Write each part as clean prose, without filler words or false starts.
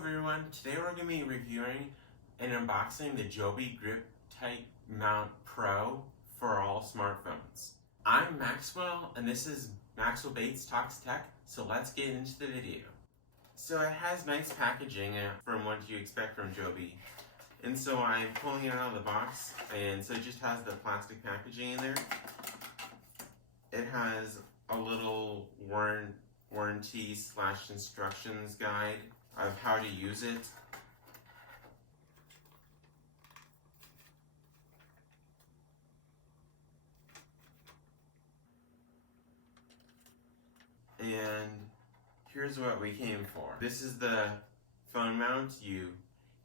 everyone, today we're going to be reviewing and unboxing the Joby Grip Tight Mount Pro for all smartphones. I'm Maxwell and this is Maxwell Bates Talks Tech, so let's get into the video. So it has nice packaging from what you expect from Joby. And so I'm pulling it out of the box, and so it just has the plastic packaging in there. It has a little warranty/instructions guide of how to use it. And here's what we came for. This is the phone mount.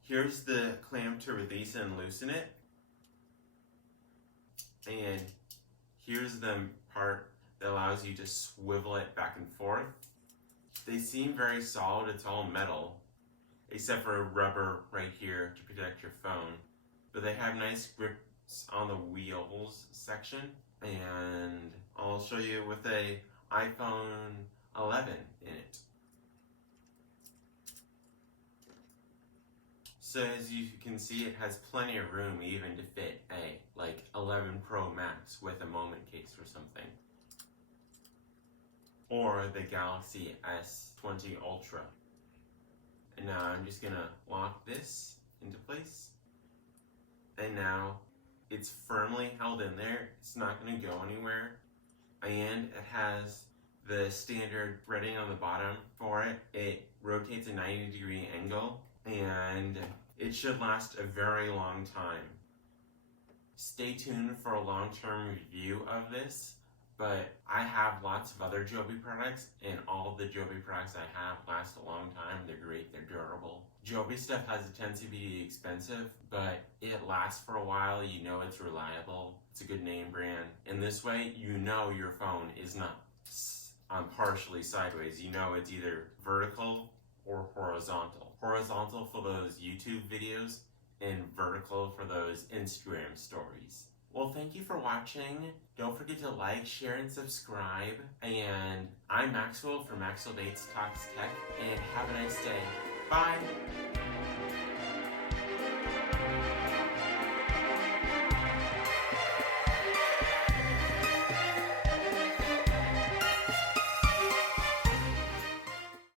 Here's the clamp to release and loosen it. And here's the part that allows you to swivel it back and forth. They seem very solid. It's all metal, except for rubber right here to protect your phone. But they have nice grips on the wheels section. And I'll show you with a iPhone 11 in it. So as you can see, it has plenty of room even to fit a 11 Pro Max with a moment case or something. Or the Galaxy S20 Ultra. And now I'm just gonna lock this into place. And now it's firmly held in there. It's not gonna go anywhere. And it has the standard threading on the bottom for it. It rotates a 90-degree angle, and it should last a very long time. Stay tuned for a long-term review of this, but I have lots of other Joby products, and all the Joby products I have last a long time. They're great, they're durable. Joby stuff has a tendency to be expensive, but it lasts for a while. You know it's reliable, it's a good name brand. And this way, you know your phone is not partially sideways. You know it's either vertical or horizontal. Horizontal for those YouTube videos, and vertical for those Instagram stories. Well, thank you for watching. Don't forget to like, share, and subscribe. And I'm Maxwell from Maxwell Bates Talks Tech, and have a nice day. Bye!